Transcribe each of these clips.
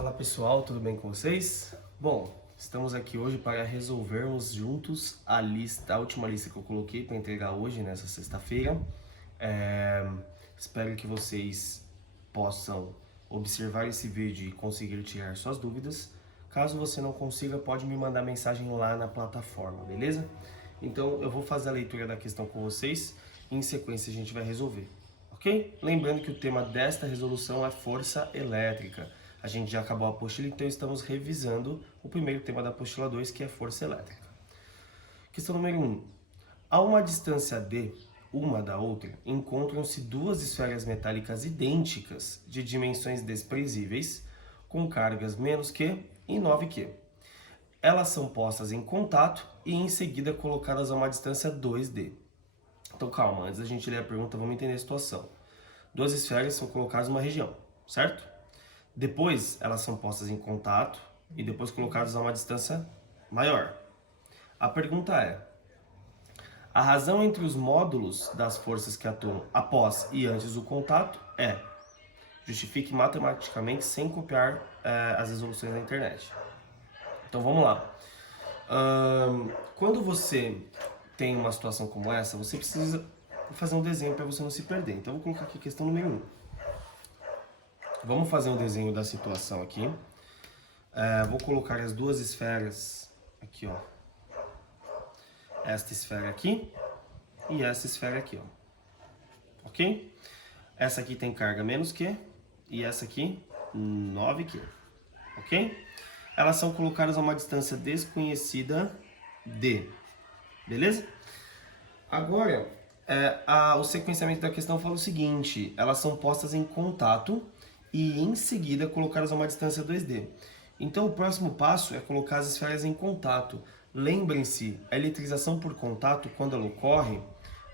Fala pessoal, tudo bem com vocês? Bom, estamos aqui hoje para resolvermos juntos a última lista que eu coloquei para entregar hoje, nessa sexta-feira. Espero que vocês possam observar esse vídeo e conseguir tirar suas dúvidas. Caso você não consiga, pode me mandar mensagem lá na plataforma, beleza? Então eu vou fazer a leitura da questão com vocês e em sequência a gente vai resolver, ok? Lembrando que o tema desta resolução é força elétrica. A gente já acabou a apostila, então estamos revisando o primeiro tema da apostila 2, que é força elétrica. Questão número 1. A uma distância d, uma da outra, encontram-se duas esferas metálicas idênticas, de dimensões desprezíveis, com cargas menos Q e 9Q. Elas são postas em contato e em seguida colocadas a uma distância 2d. Então calma, antes da gente ler a pergunta, vamos entender a situação. Duas esferas são colocadas numa região, certo? Depois, elas são postas em contato e depois colocadas a uma distância maior. A pergunta é: a razão entre os módulos das forças que atuam após e antes do contato é... Justifique matematicamente sem copiar as resoluções da internet. Então vamos lá. Quando você tem uma situação como essa, você precisa fazer um desenho para você não se perder. Então eu vou colocar aqui a questão número 1. Vamos fazer um desenho da situação aqui. Vou colocar as duas esferas aqui, ó. Esta esfera aqui e essa esfera aqui, ó. Ok? Essa aqui tem carga menos Q e essa aqui 9Q. Ok? Elas são colocadas a uma distância desconhecida D. Beleza? Agora, o sequenciamento da questão fala o seguinte: elas são postas em contato e em seguida colocadas a uma distância 2D. Então o próximo passo é colocar as esferas em contato. Lembrem-se, a eletrização por contato, quando ela ocorre,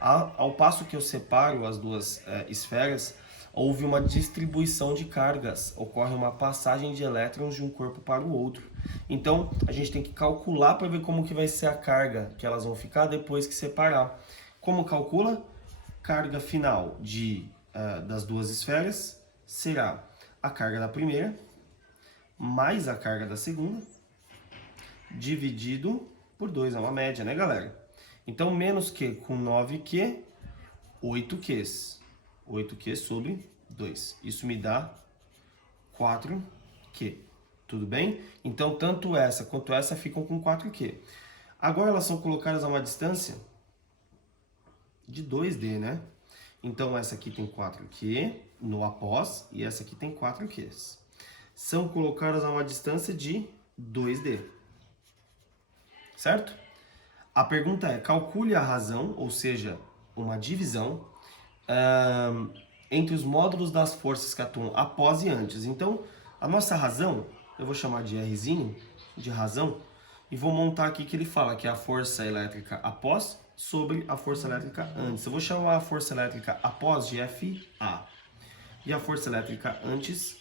ao passo que eu separo as duas esferas, houve uma distribuição de cargas, ocorre uma passagem de elétrons de um corpo para o outro. Então a gente tem que calcular para ver como que vai ser a carga que elas vão ficar depois que separar. Como calcula? Carga final das duas esferas será a carga da primeira mais a carga da segunda dividido por 2, é uma média, né, galera? Então, menos Q com 9Q, 8Qs. 8Q sobre 2. Isso me dá 4Q. Tudo bem? Então, tanto essa quanto essa ficam com 4Q. Agora, elas são colocadas a uma distância de 2D, né? Então, essa aqui tem 4Q no após e essa aqui tem 4Qs. São colocadas a uma distância de 2D. Certo? A pergunta é: calcule a razão, ou seja, uma divisão, entre os módulos das forças que atuam após e antes. Então, a nossa razão, eu vou chamar de Rzinho, de razão, e vou montar aqui que ele fala que é a força elétrica após sobre a força elétrica antes. Eu vou chamar a força elétrica após de FA e a força elétrica antes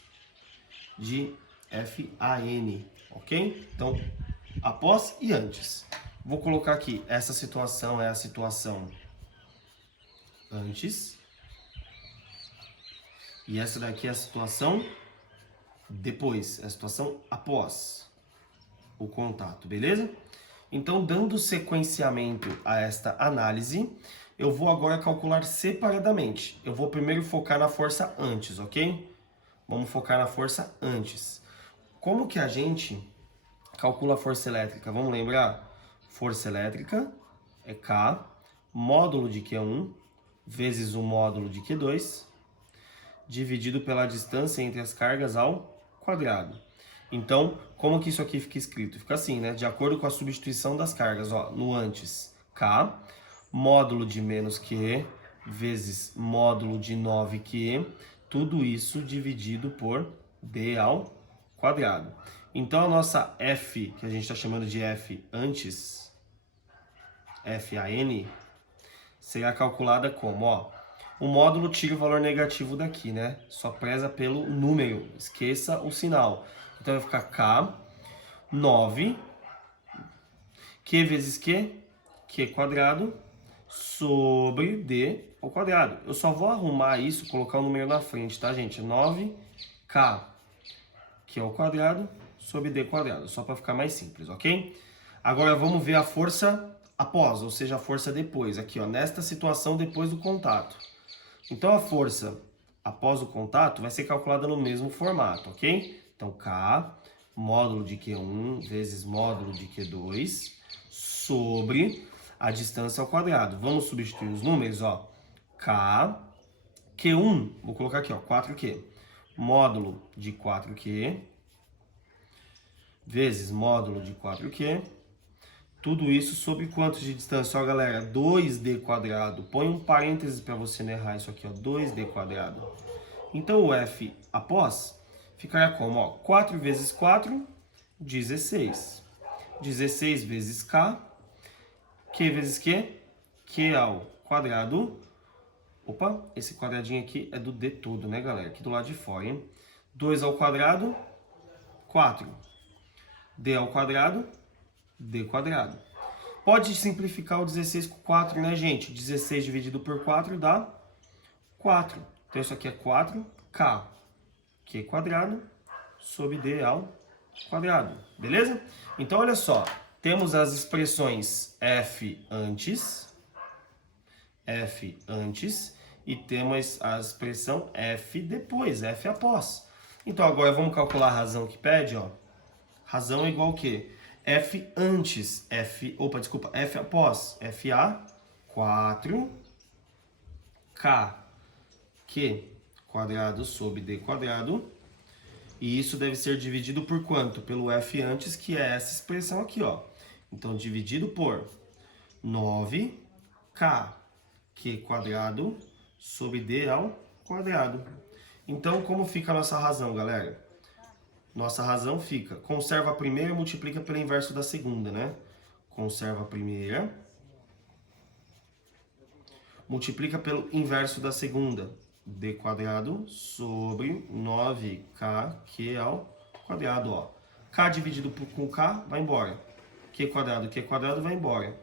de FAN, ok? Então, após e antes. Vou colocar aqui, essa situação é a situação antes e essa daqui é a situação depois, é a situação após o contato, beleza? Então, dando sequenciamento a esta análise, eu vou agora calcular separadamente. Eu vou primeiro focar na força antes, ok? Vamos focar na força antes. Como que a gente calcula a força elétrica? Vamos lembrar? Força elétrica é K, módulo de Q1, vezes o módulo de Q2, dividido pela distância entre as cargas ao quadrado. Então, como que isso aqui fica escrito? Fica assim, né? De acordo com a substituição das cargas, ó, no antes, K, módulo de menos Q, vezes módulo de 9Q, tudo isso dividido por D ao quadrado. Então, a nossa F, que a gente está chamando de F antes, FAN, será calculada como, ó, o módulo tira o valor negativo daqui, né? Só preza pelo número, esqueça o sinal. Então vai ficar K, 9, Q vezes Q, Q quadrado, sobre D ao quadrado. Eu só vou arrumar isso, colocar o número na frente, tá, gente? 9K Q ao quadrado sobre D quadrado, só para ficar mais simples, ok? Agora vamos ver a força após, ou seja, a força depois, aqui ó, nesta situação depois do contato. Então a força após o contato vai ser calculada no mesmo formato, ok? Então K, módulo de Q1 vezes módulo de Q2 sobre a distância ao quadrado. Vamos substituir os números, ó. K, Q1, vou colocar aqui, ó, 4Q. Módulo de 4Q vezes módulo de 4Q. Tudo isso sobre quantos de distância? Ó, galera, 2D quadrado. Põe um parênteses para você não errar isso aqui, ó, 2D quadrado. Então, o F após ficará como? Ó, 4 vezes 4, 16. 16 vezes K. Q vezes Q? Q ao quadrado. Opa, esse quadradinho aqui é do D todo, né, galera? Aqui do lado de fora, hein? 2 ao quadrado, 4. D ao quadrado, D quadrado. Pode simplificar o 16 com 4, né, gente? 16 dividido por 4 dá 4. Então, isso aqui é 4K. Q quadrado sobre D ao quadrado. Beleza? Então, olha só. Temos as expressões F antes e temos a expressão F depois, F após. Então, agora vamos calcular a razão que pede, ó. Razão é igual ao quê? F antes, F após, FA, 4, K, Q quadrado sobre D quadrado. E isso deve ser dividido por quanto? Pelo F antes, que é essa expressão aqui, ó. Então, dividido por 9K, Q quadrado sobre D ao quadrado. Então, como fica a nossa razão, galera? Nossa razão fica, conserva a primeira e multiplica pelo inverso da segunda, né? Conserva a primeira, multiplica pelo inverso da segunda, D quadrado sobre 9K ao quadrado, ó. K dividido com K vai embora. Q quadrado vai embora.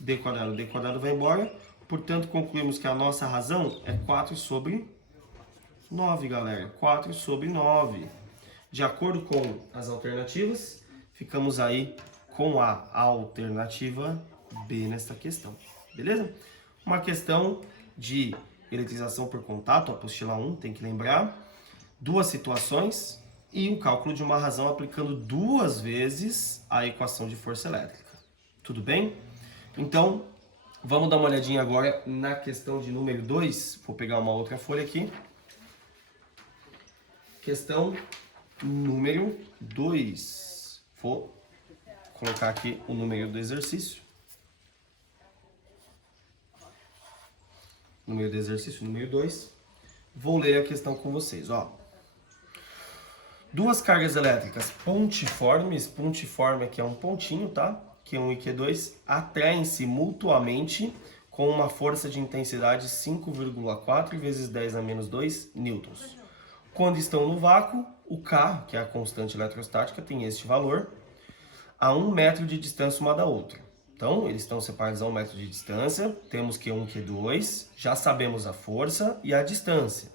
D quadrado vai embora. Portanto, concluímos que a nossa razão é 4 sobre 9, galera. 4 sobre 9. De acordo com as alternativas, ficamos aí com a alternativa B nesta questão. Beleza? Uma questão de eletrização por contato, apostila 1, tem que lembrar. Duas situações e o cálculo de uma razão aplicando duas vezes a equação de força elétrica. Tudo bem? Então, vamos dar uma olhadinha agora na questão de número 2. Vou pegar uma outra folha aqui. Questão número 2. Vou colocar aqui o número do exercício. Número do exercício número 2. Vou ler a questão com vocês, ó. Duas cargas elétricas pontiformes, pontiforme aqui é um pontinho, tá? Q1 e Q2 atraem-se mutuamente com uma força de intensidade 5,4 vezes 10 a menos 2 newtons. Quando estão no vácuo, o K, que é a constante eletrostática, tem este valor, a 1 metro de distância uma da outra. Então, eles estão separados a 1 metro de distância, temos Q1 e Q2, já sabemos a força e a distância.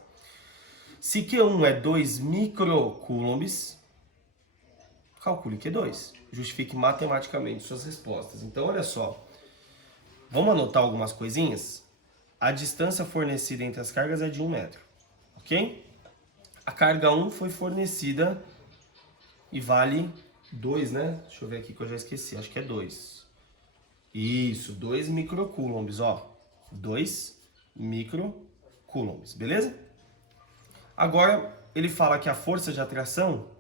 Se Q1 é 2 microcoulombs, calcule Q2. Justifique matematicamente suas respostas. Então, olha só. Vamos anotar algumas coisinhas? A distância fornecida entre as cargas é de 1 metro. Ok? A carga 1 foi fornecida e vale 2, né? Deixa eu ver aqui que eu já esqueci. Acho que é 2. Isso, 2 microcoulombs, ó. 2 microcoulombs, beleza? Agora, ele fala que a força de atração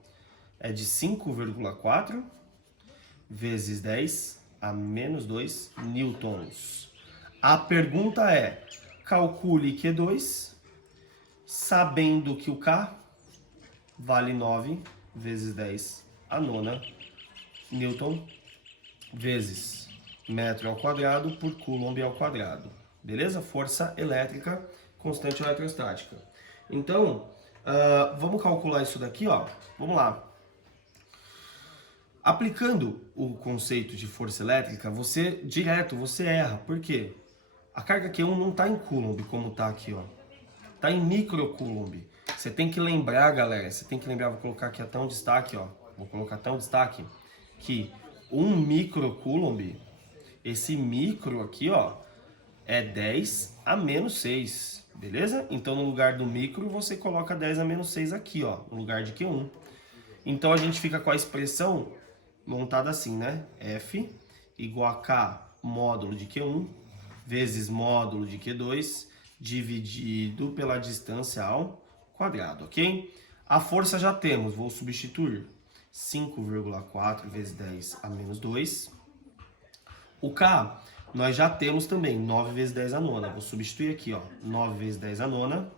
é de 5,4 vezes 10 a menos 2 newtons. A pergunta é, calcule Q2, sabendo que o K vale 9 vezes 10 a nona newton vezes metro ao quadrado por coulomb ao quadrado. Beleza? Força elétrica constante eletrostática. Então, vamos calcular isso daqui, ó. Vamos lá. Aplicando o conceito de força elétrica, você erra. Por quê? A carga Q1 não está em coulomb, como está aqui, ó. Está em microcoulomb. Você tem que lembrar, galera, vou colocar aqui até um destaque, ó. Vou colocar até um destaque, que 1 microcoulomb, esse micro aqui, ó, é 10 a menos 6, beleza? Então, no lugar do micro, você coloca 10 a menos 6 aqui, ó, no lugar de Q1. Então, a gente fica com a expressão montada assim, né? F igual a K módulo de Q1 vezes módulo de Q2 dividido pela distância ao quadrado, ok? A força já temos, vou substituir 5,4 vezes 10 a menos 2. O K, nós já temos também 9 vezes 10 a nona, vou substituir aqui, ó, 9 vezes 10 a nona.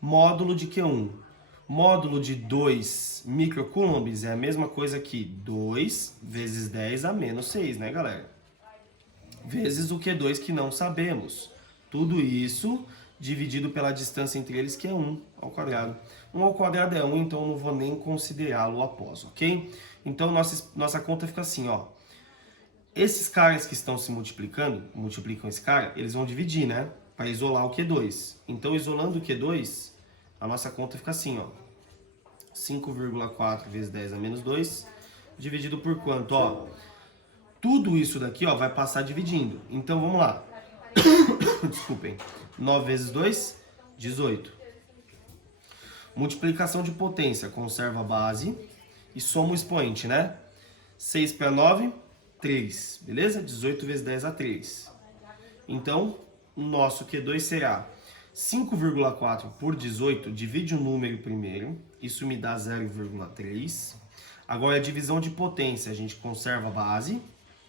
Módulo de Q1, módulo de 2 microcoulombs é a mesma coisa que 2 vezes 10 a menos 6, né, galera? Vezes o Q2 que não sabemos. Tudo isso dividido pela distância entre eles, que é 1 ao quadrado. 1 ao quadrado é 1, então eu não vou nem considerá-lo após, ok? Então nossa conta fica assim, ó. Esses caras que estão se multiplicando, multiplicam esse cara, eles vão dividir, né? Para isolar o Q2. Então, isolando o Q2, a nossa conta fica assim, ó. 5,4 vezes 10 a menos 2, dividido por quanto, ó? Tudo isso daqui, ó, vai passar dividindo. Então, vamos lá. Desculpem. 9 vezes 2, 18. Multiplicação de potência, conserva a base e soma o expoente, né? 6 para 9, 3, beleza? 18 vezes 10 a 3. Então, o nosso Q2 será 5,4 por 18, divide o número primeiro, isso me dá 0,3. Agora, a divisão de potência, a gente conserva a base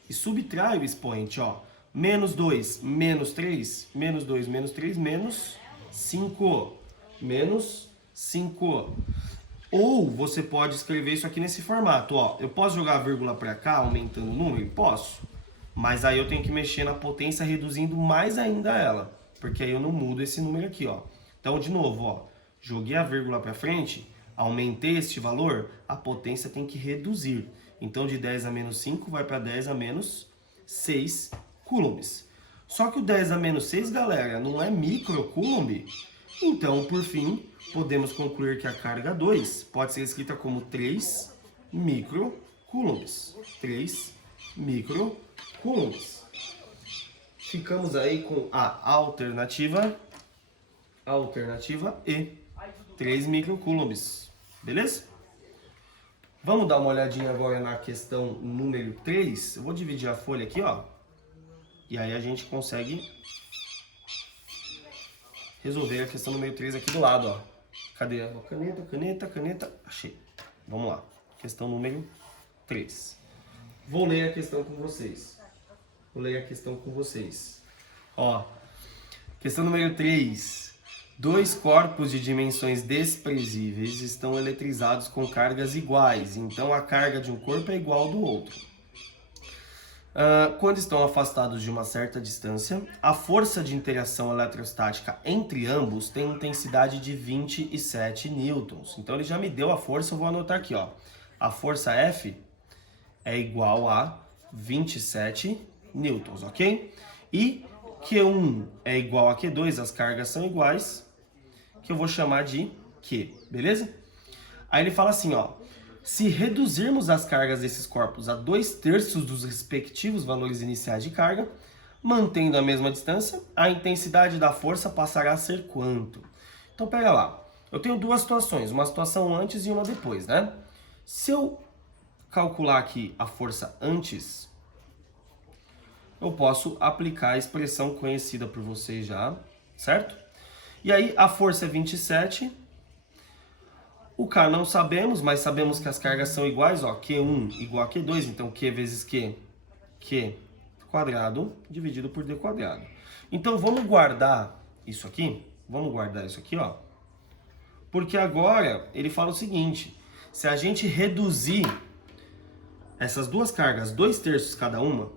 e subtrai o expoente, ó. Menos 2, menos 3, menos 2, menos 3, menos 5, menos 5. Ou você pode escrever isso aqui nesse formato, ó. Eu posso jogar a vírgula para cá, aumentando o número? Posso. Mas aí eu tenho que mexer na potência, reduzindo mais ainda ela. Porque aí eu não mudo esse número aqui, ó. Então, de novo, ó. Joguei a vírgula para frente, aumentei este valor, a potência tem que reduzir. Então, de 10 a menos 5 vai para 10 a menos 6 coulombs. Só que o 10 a menos 6, galera, não é microcoulomb. Então, por fim, podemos concluir que a carga 2 pode ser escrita como 3 microcoulombs. 3 microcoulombs. Ficamos aí com a alternativa E, 3 microcoulombs. Beleza? Vamos dar uma olhadinha agora na questão número 3. Eu vou dividir a folha aqui, ó. E aí a gente consegue resolver a questão número 3 aqui do lado, ó. Cadê? Caneta. Achei. Vamos lá. Questão número 3. Vou ler a questão com vocês. Ó. Questão número 3. 2 corpos de dimensões desprezíveis estão eletrizados com cargas iguais. Então, a carga de um corpo é igual ao do outro. Quando estão afastados de uma certa distância, a força de interação eletrostática entre ambos tem intensidade de 27 newtons. Então, ele já me deu a força, eu vou anotar aqui, ó. A força F é igual a 27 newtons, ok? E Q1 é igual a Q2, as cargas são iguais, que eu vou chamar de Q, beleza? Aí ele fala assim, ó, se reduzirmos as cargas desses corpos a 2/3 dos respectivos valores iniciais de carga, mantendo a mesma distância, a intensidade da força passará a ser quanto? Então, pega lá, eu tenho duas situações, uma situação antes e uma depois, né? Se eu calcular aqui a força antes, eu posso aplicar a expressão conhecida por vocês já, certo? E aí a força é 27, o K não sabemos, mas sabemos que as cargas são iguais, ó, Q1 igual a Q2, então Q vezes Q quadrado dividido por D quadrado. Então vamos guardar isso aqui, ó, porque agora ele fala o seguinte, se a gente reduzir essas duas cargas 2/3 cada uma,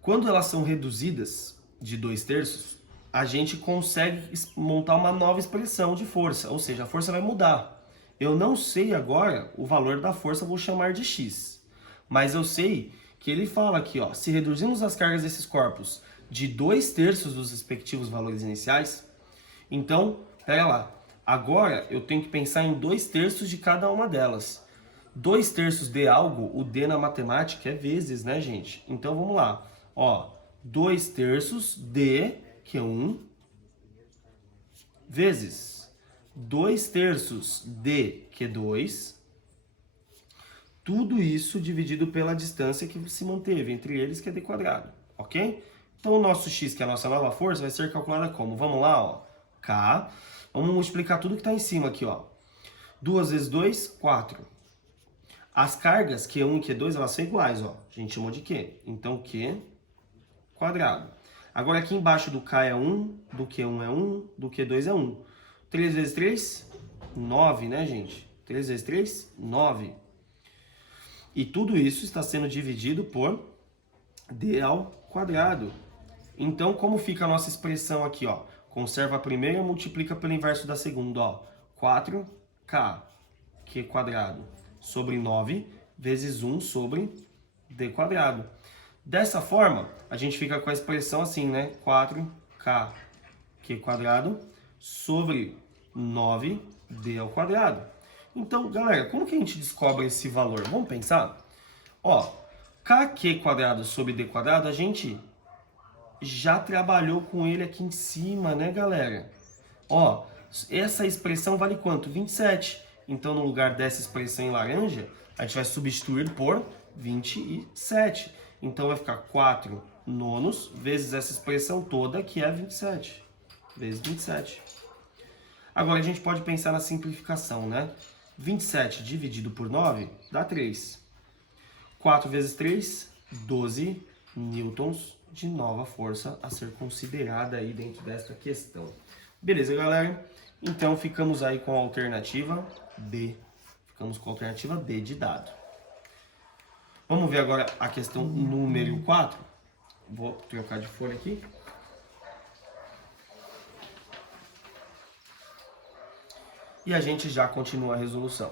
quando elas são reduzidas de 2/3, a gente consegue montar uma nova expressão de força, ou seja, a força vai mudar. Eu não sei agora o valor da força, vou chamar de X. Mas eu sei que ele fala aqui, ó, se reduzirmos as cargas desses corpos de 2/3 dos respectivos valores iniciais, então Pera lá. Agora eu tenho que pensar em 2/3 de cada uma delas. 2/3 de algo, o D na matemática é vezes, né, gente? Então vamos lá. Ó, 2/3 de Q1 vezes 2/3 de Q2. Tudo isso dividido pela distância que se manteve entre eles, que é D quadrado, ok? Então o nosso x, que é a nossa nova força, vai ser calculada como? Vamos lá, ó. K. Vamos multiplicar tudo que está em cima aqui, ó. 2 vezes 2, 4. As cargas Q1 e Q2, elas são iguais, ó. A gente chamou de Q. Então, Q quadrado. Agora, aqui embaixo do K é 1, do Q1 é 1, do Q2 é 1. 3 vezes 3, 9, né, gente? 3 vezes 3, 9. E tudo isso está sendo dividido por D ao quadrado. Então, como fica a nossa expressão aqui, ó? Conserva a primeira e multiplica pelo inverso da segunda, ó. 4K, Q quadrado, sobre 9, vezes 1 sobre D quadrado. Dessa forma, a gente fica com a expressão assim, né? 4K, Q quadrado, sobre 9D ao quadrado. Então, galera, como que a gente descobre esse valor? Vamos pensar? Ó, KQ quadrado sobre D quadrado, a gente já trabalhou com ele aqui em cima, né, galera? Ó, essa expressão vale quanto? 27. Então, no lugar dessa expressão em laranja, a gente vai substituir por 27. Então, vai ficar 4 nonos vezes essa expressão toda, que é 27. Vezes 27. Agora, a gente pode pensar na simplificação, né? 27 dividido por 9 dá 3. 4 vezes 3, 12 newtons de nova força a ser considerada aí dentro desta questão. Beleza, galera? Então, ficamos aí com a alternativa D. Ficamos com a alternativa D de dado. Vamos ver agora a questão número 4. Vou trocar de folha aqui. E a gente já continua a resolução.